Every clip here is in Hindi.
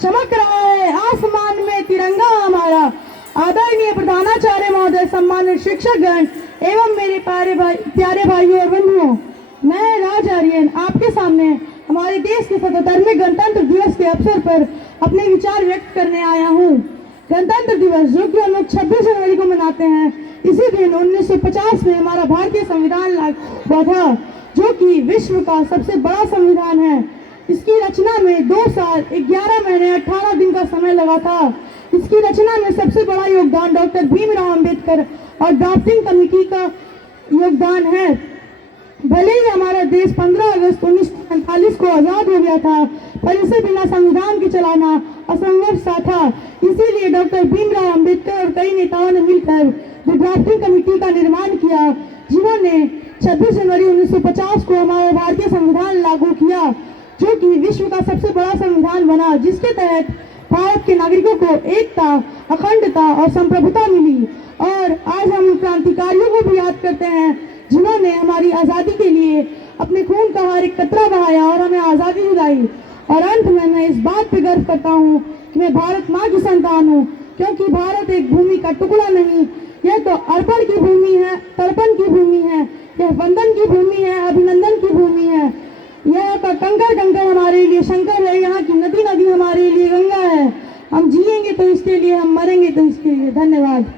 चमक रहा है आसमान में तिरंगा हमारा। आदरणीय प्रधानाचार्य महोदय, सम्मानित शिक्षकगण एवं मेरे प्यारे भाइयों और बंधुओं, मैं राज आर्यन आपके सामने हमारे देश के 77वें गणतंत्र दिवस के अवसर पर अपने विचार व्यक्त करने आया हूँ। गणतंत्र दिवस जो कि हम लोग 26 जनवरी को मनाते हैं, इसी दिन 1950 में हमारा भारतीय संविधान लागू हुआ था, जो कि विश्व का सबसे बड़ा संविधान है। इसकी रचना में 2 साल 11 महीने 18 दिन का समय लगा था। इसकी रचना में सबसे बड़ा योगदान डॉक्टर भीमराव अंबेडकर और ड्राफ्टिंग कमेटी का योगदान है। भले ही हमारा देश 15 अगस्त 1947 को आजाद हो गया था, पर इसे बिना संविधान के चलाना असंभव सा था। इसीलिए डॉक्टर भीमराव अंबेडकर और कई नेताओं ने मिलकर ड्राफ्टिंग कमेटी का निर्माण किया, जिन्होंने 26 जनवरी 1950 को हमारा भारतीय संविधान लागू किया, जो कि विश्व का सबसे बड़ा संविधान बना, जिसके तहत भारत के नागरिकों को एकता, अखंडता और संप्रभुता मिली। और आज हम क्रांतिकारियों को भी याद करते हैं, जिन्होंने हमारी आज़ादी के लिए अपने खून का हर एक कतरा बहाया और हमें आज़ादी दिलाई। और अंत में मैं इस बात पे गर्व करता हूँ कि मैं भारत माँ की संतान हूँ, क्योंकि भारत एक भूमि का टुकड़ा नहीं, यह तो अर्पण की भूमि है, तर्पण की भूमि है, यह वंदन की भूमि है, अभिनंदन की भूमि है। यहाँ का कंकड़ कंकड़ हमारे लिए शंकर है, यहाँ की नदी नदी हमारे लिए गंगा है। हम जिएंगे तो इसके लिए, हम मरेंगे तो इसके लिए। धन्यवाद।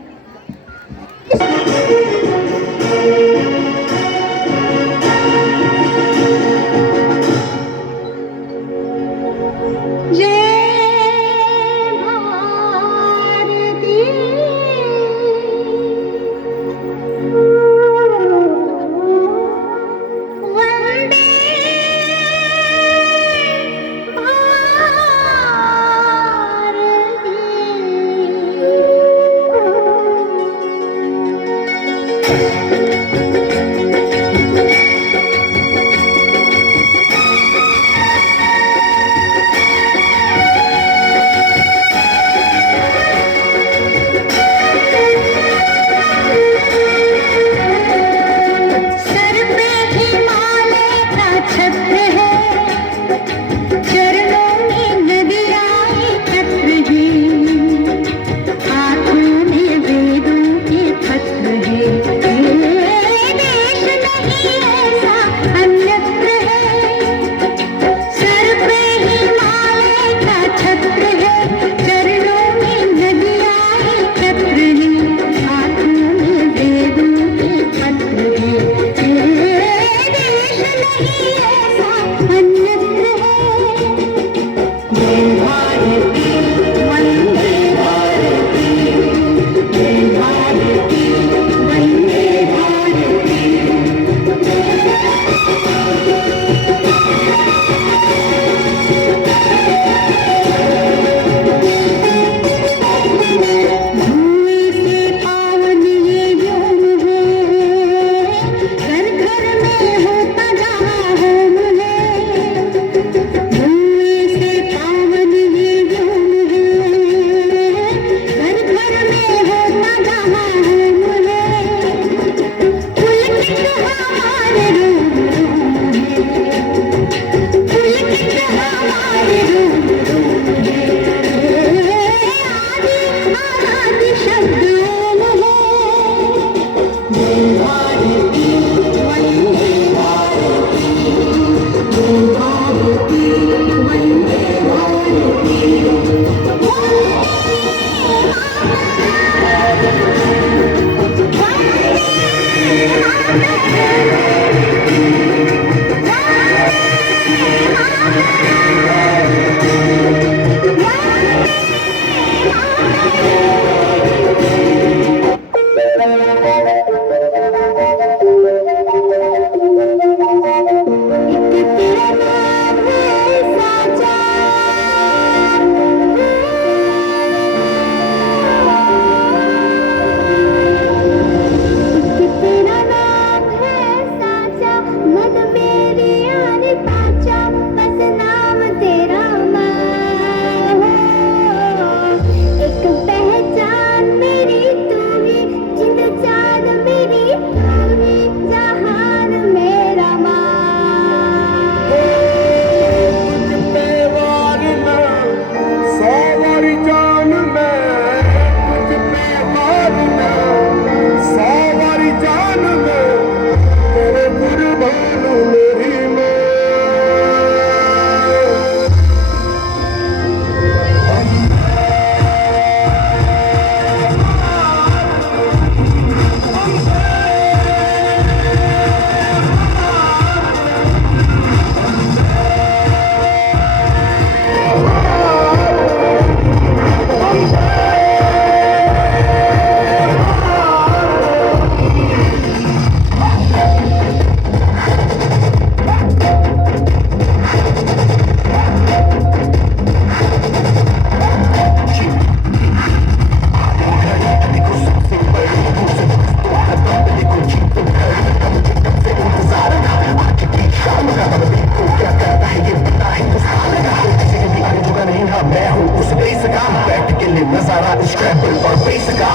हूँ उस बेस का, बैठ के ले नजारा स्क्रैबल और बेस का।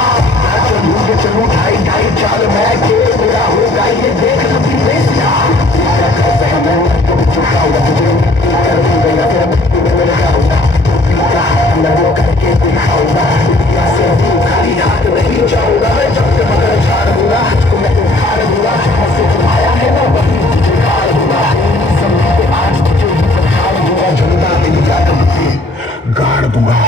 चलूँ ढाई ढाई चाल मैं के मेरा होगा ये देख लंबी बेस का। मैं चुकाऊंगा तुझे कर दूंगा फिर मैं लगाऊंगा मैं वो करके दिखाऊंगा। से खाली हाथ नहीं जाऊंगा मैं, जब तक मगर झाड़ दूंगा तुझको मैं उखाड़ दूंगा। से आया है ना वही तुझे खाड़ दूंगा। समय पे आज तुझे खाड़ दूंगा, जनता इनका कभी गाड़ दूंगा।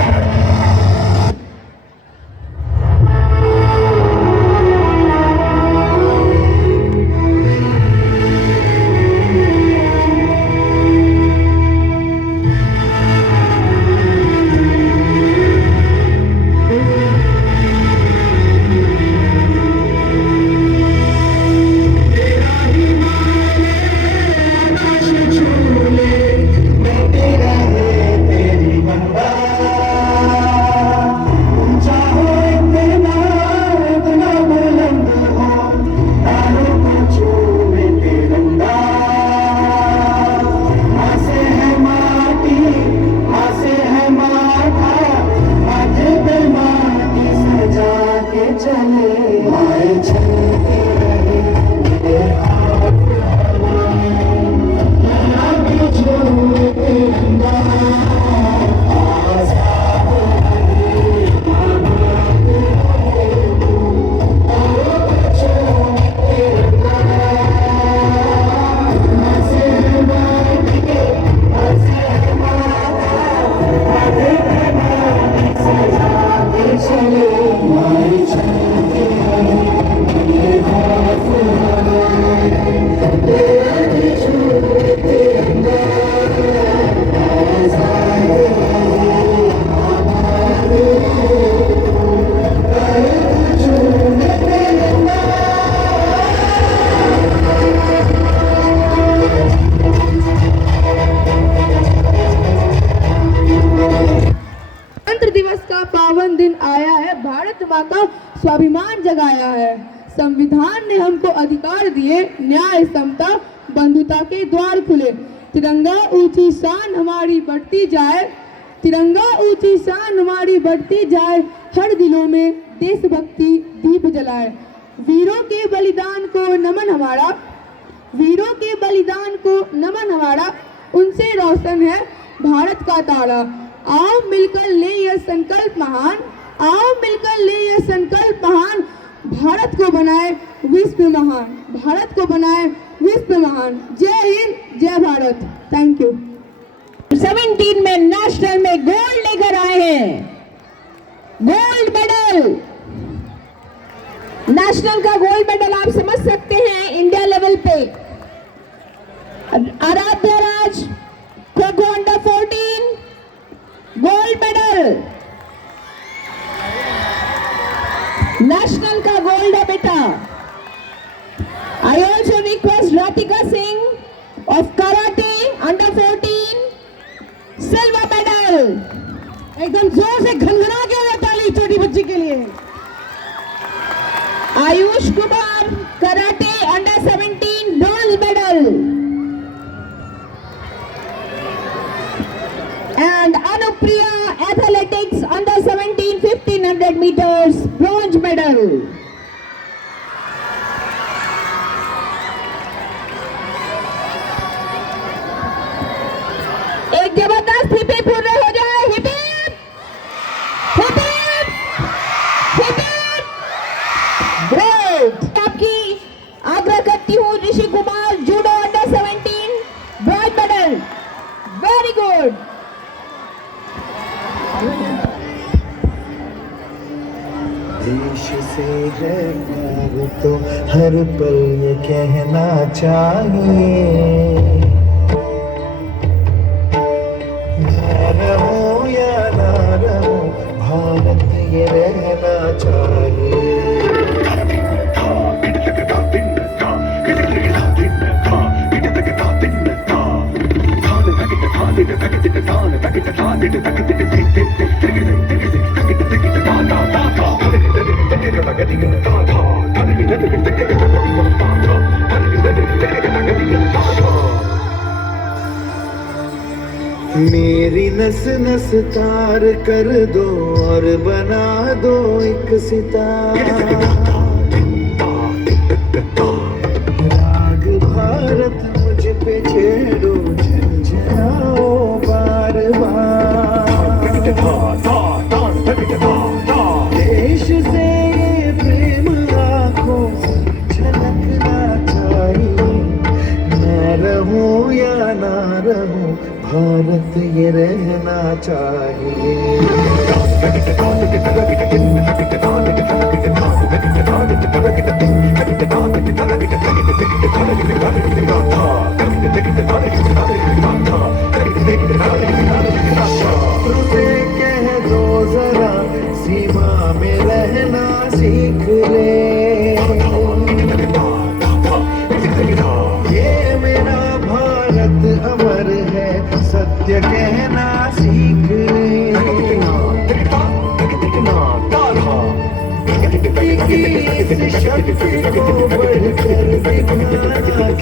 पावन दिन आया है, भारत माँ का स्वाभिमान जगाया है। संविधान ने हमको अधिकार दिए, न्याय समता बंधुता के द्वार खुले। तिरंगा ऊंची शान हमारी बढ़ती जाए, तिरंगा ऊंची शान हमारी बढ़ती जाए, हर दिलों में देशभक्ति दीप जलाए। वीरों के बलिदान को नमन हमारा, वीरों के बलिदान को नमन हमारा, उनसे रोशन है भारत का तारा। आओ मिलकर ले यह संकल्प महान, आओ मिलकर ले यह संकल्प महान, भारत को बनाए विश्व महान, भारत को बनाए विश्व महान। जय हिंद, जय भारत। Thank you. 17 में नेशनल में गोल्ड लेकर आए हैं, गोल्ड मेडल। नेशनल का गोल्ड मेडल आप समझ सकते हैं इंडिया लेवल पे। आराध्या राज kho kho under 14 gold medal, national का गोल्ड है बेटा। I also request Radhika Singh of karate under 14 silver medal. एकदम जोर से घनघना के हुए ताली छोटी बच्ची के लिए। Ayush Kumar karate under 17 bronze medal and Anupriya athletics under 17 1500 meters bronze medal। एक जबरदस्त हिप हिप पूर्ण हो जाए, hip hip hip hip hip. Great. आपकी आग्रह करती हूँ Rishi Kumar judo under 17 bronze medal, very good. देश से है प्यार तो हर पल ये कहना चाहिए, ना रहूं या ना रहूं भारत ये रहना चाहिए। मेरी नस नस तार कर दो और बना दो एक सितारा। राग भारत मुझ पे छेड़ो, झंझनाओ बार बार। देश से ये प्रेम आँखों से झलकना चाहिए। मैं रहूं या ना रहूं, भारत ये रहना चाहिए। उसे कह दो जरा सीमा में रहना सीख ले। ये मेरा भारत अमर है, सत्य कहना सीख ले। इस शक्ति को बढ़कर दिखाना चाहिए।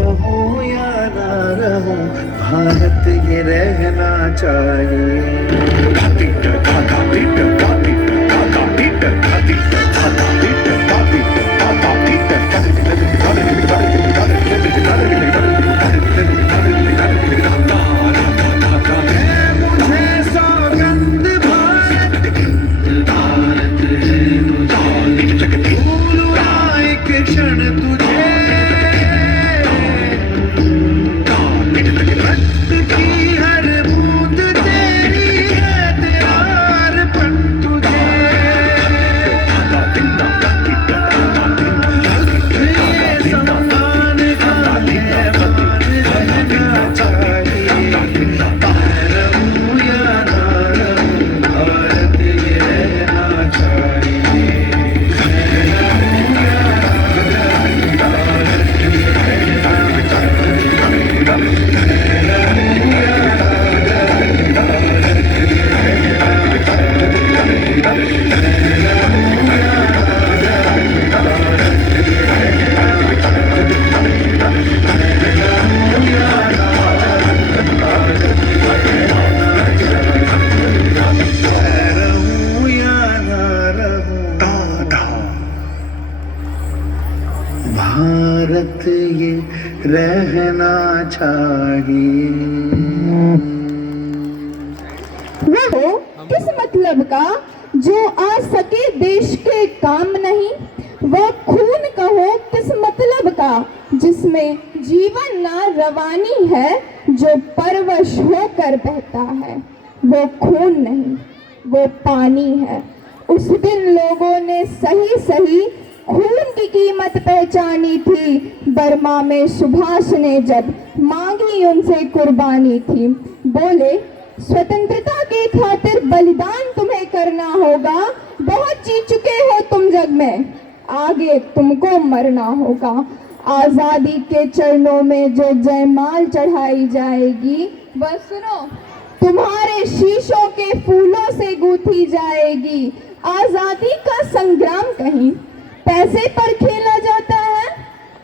रहूं या ना रहूं, भारत ये रहना चाहिए। मुझे सौगंध भारत भूलूं ना एक क्षण तुझे। रक्त की हर बूंद तेरी है, तेरा अर्पण तुझे। ये सम्मान का है, मान रहना चाहिए। मैं रहूं या ना रहूं, भारत ये रहना चाहिए। रहूं या ना रहूं, भारत ये रहना चाहिए। वो किस मतलब का जो आ सके देश के काम नहीं। वो खून कहो किस मतलब का जिसमें जीवन ना रवानी है, जो परवश होकर बहता है। वो खून नहीं, वो पानी है। उस दिन लोगों ने सही सही खून की कीमत पहचानी थी। बर्मा में सुभाष ने जब मांगी उनसे कुर्बानी थी। बोले स्वतंत्रता के खातिर बलिदान तुम्हें करना होगा। बहुत जी चुके हो तुम जग में, आगे तुमको मरना होगा। आजादी के चरणों में जो जयमाल चढ़ाई जाएगी, बस सुनो, तुम्हारे शीशों के फूलों से गूंथी जाएगी। आजादी का संग्राम कहीं पैसे पर खेला जाता है।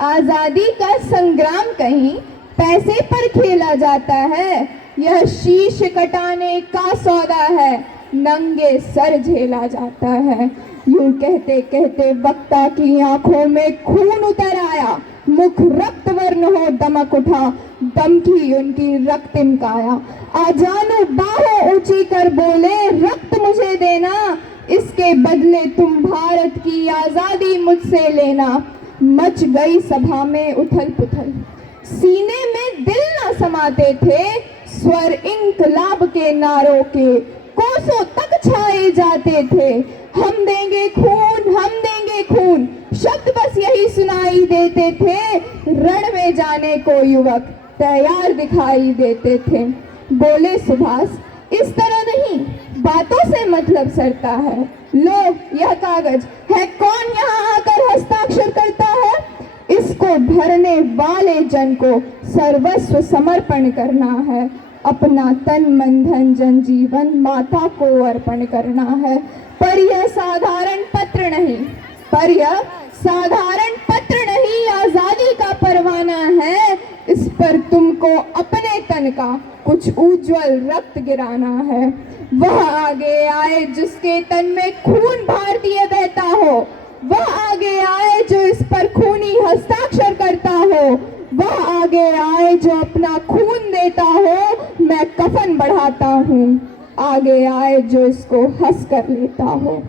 आजादी का संग्राम कहीं पैसे पर खेला जाता है। यह शीश कटाने का सौदा है, नंगे सर झेला जाता है। यूं कहते कहते वक्ता की आंखों में खून उतर आया। मुख रक्त वर्ण हो दमक उठा, दम की उनकी रक्तिम काया। आजानू बाहों ऊंची कर बोले, रक्त मुझे देना, इसके बदले तुम भारत की आजादी मुझसे लेना। मच गई सभा में उथल पुथल, सीने में दिल न समाते थे। स्वर इंकलाब के नारों के कोसों तक छाए जाते थे। हम देंगे खून, हम देंगे खून, शब्द बस यही सुनाई देते थे। रण में जाने को युवक तैयार दिखाई देते थे। बोले सुभाष, इस तरह नहीं, बातों से मतलब सरता है। लो यह कागज है, कौन यहाँ आकर हस्ताक्षर करता है। इसको भरने वाले जन को सर्वस्व समर्पण करना है। अपना तन मन धन जन जीवन माता को अर्पण करना है। पर यह साधारण पत्र नहीं, पर यह साधारण पत्र नहीं आजादी का परवाना है, इस पर तुमको अपने तन का कुछ उज्जवल रक्त गिराना है। वह आगे आए जिसके तन में खून भारतीय बहता हो, वह आगे आए जो इस पर खूनी हस्ताक्षर करता हो, वह आगे आए जो अपना खून देता हो। मैं कफन बढ़ाता हूँ, आगे आए जो इसको हंस कर लेता हो।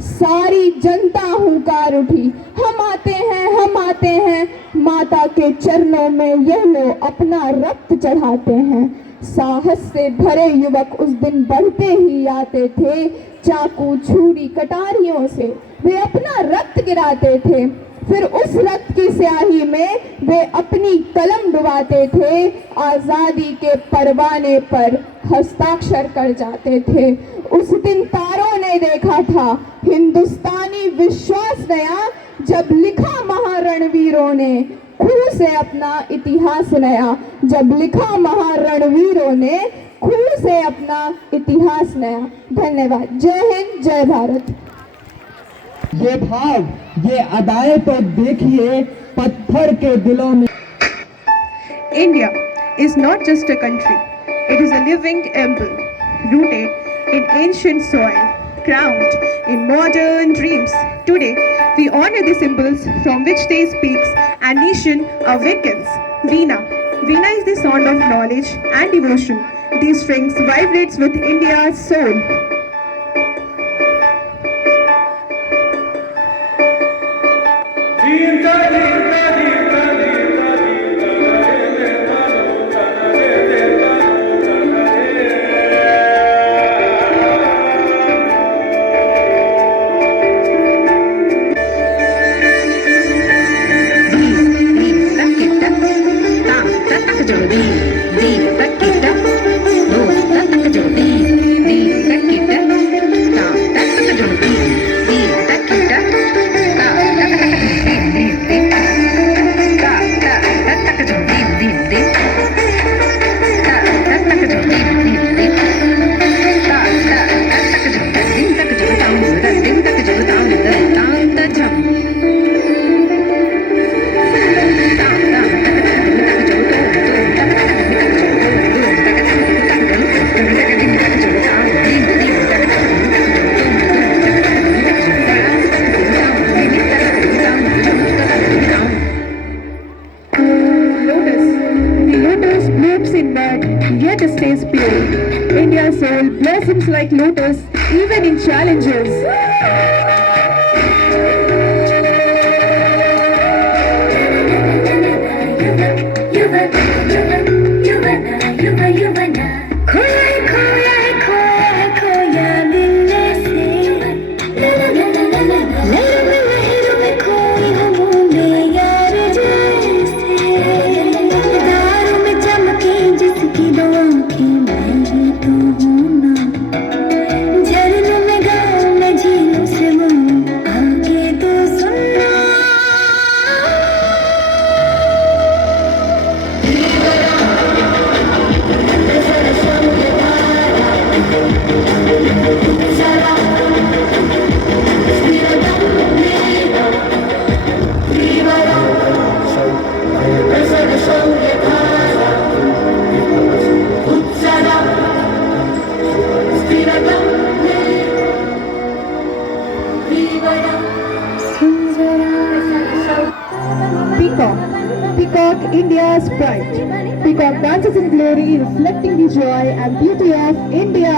सारी जनता हुंकार उठी, हम आते हैं, हम आते हैं। माता के चरणों में यह लोग अपना रक्त चढ़ाते हैं। साहस से भरे युवक उस दिन बढ़ते ही आते थे, चाकू छुरी कटारियों से वे अपना रक्त गिराते थे। फिर उस रक्त की स्याही में वे अपनी कलम डुबाते थे, आजादी के परवाने पर हस्ताक्षर कर जाते थे। उस दिन तारों ने देखा था हिंदुस्तानी विश्वास नया, जब लिखा महारणवीरों ने खूह से अपना इतिहास नया। जब लिखा महारणवीरों ने खूह से अपना इतिहास नया। धन्यवाद। जय हिंद, जय भारत। ये भाव, ये अदाएं तो देखिए पत्थर के दिलों में। India is not just a country, it is a living emblem, rooted in ancient soil, crowned in modern dreams. Today, we honor the symbols from which they speaks and nation awakens. Veena. Veena is the sound of knowledge and devotion. These strings vibrates with India's soul. Yet stays pure. India's soul blossoms like lotus even in challenges. Peacock, India's pride. Peacock dances in glory, reflecting the joy and beauty of India.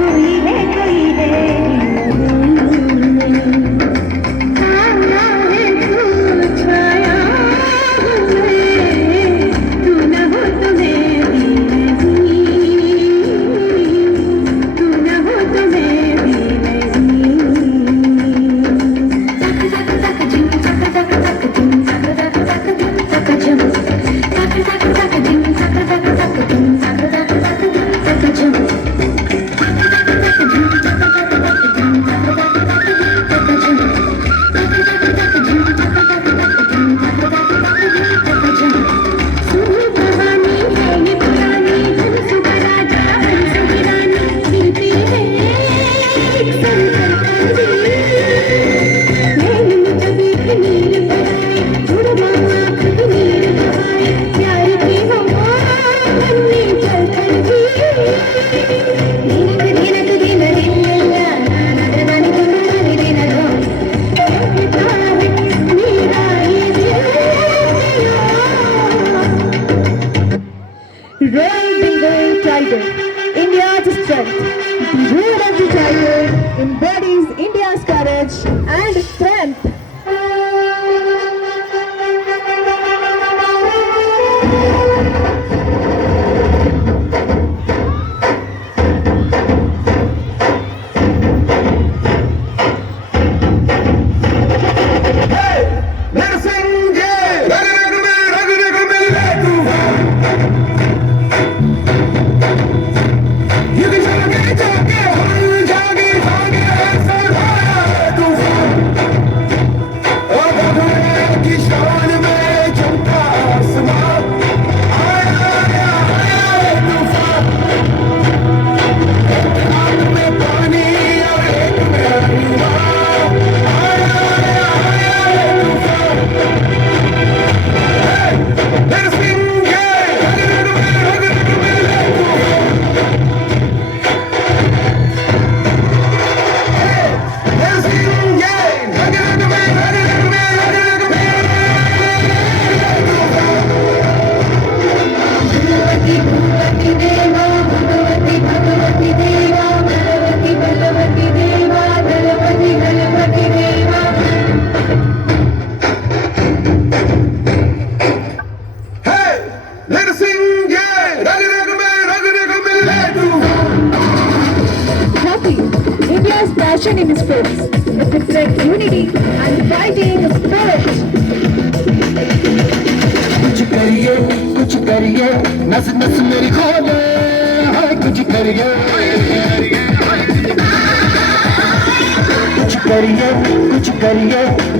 कोई है tiger, India's strength. The roar of the tiger embodies India's courage and strength. Hockey, India's passion in sports. It reflects unity and fighting spirit. कुछ करिए नस नस मेरी खोले हाय कुछ करिए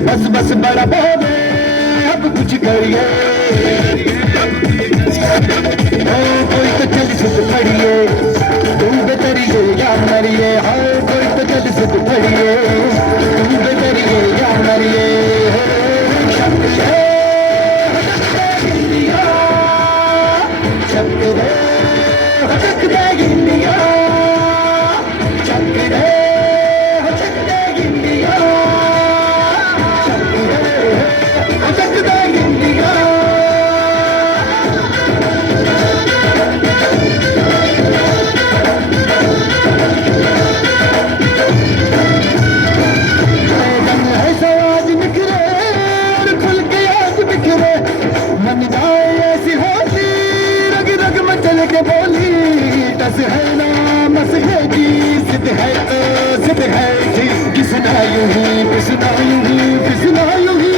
बस बस बड़ा बोले अब कुछ करिए कोई तो चल सुध पड़िए तुम बेतरिए या मरिए हाय कोई तो चल सुध पड़िए तुम बेतरिए या मरिए बोली टस है ना मस है जी जिद है तो जिद है जी किसना यूं ही किसना यूं ही किसना यूं ही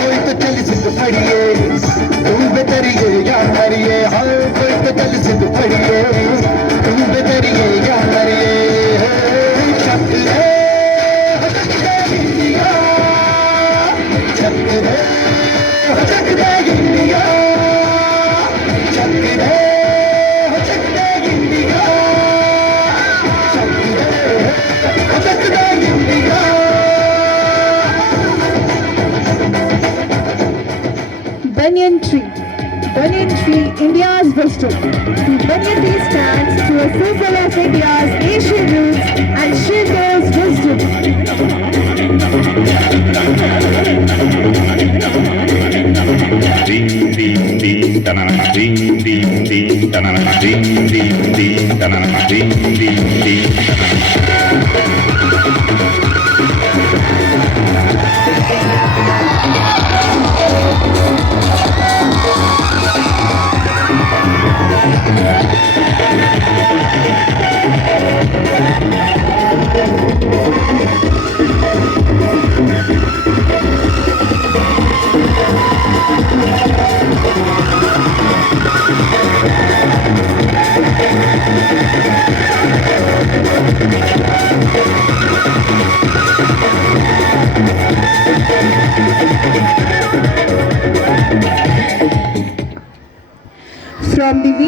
कोई तो चल जिद पड़िए तुम बेतरिए या मरिए हर कोई तो चल जिद पड़िए तुम बेतरिए या मरिए Banyan tree, India's wisdom. The banyan tree stands to a symbol of India's ancient roots and shares wisdom. Ding ding ding da na na ding ding ding da na na ding ding ding da na na ding ding ding da na na From the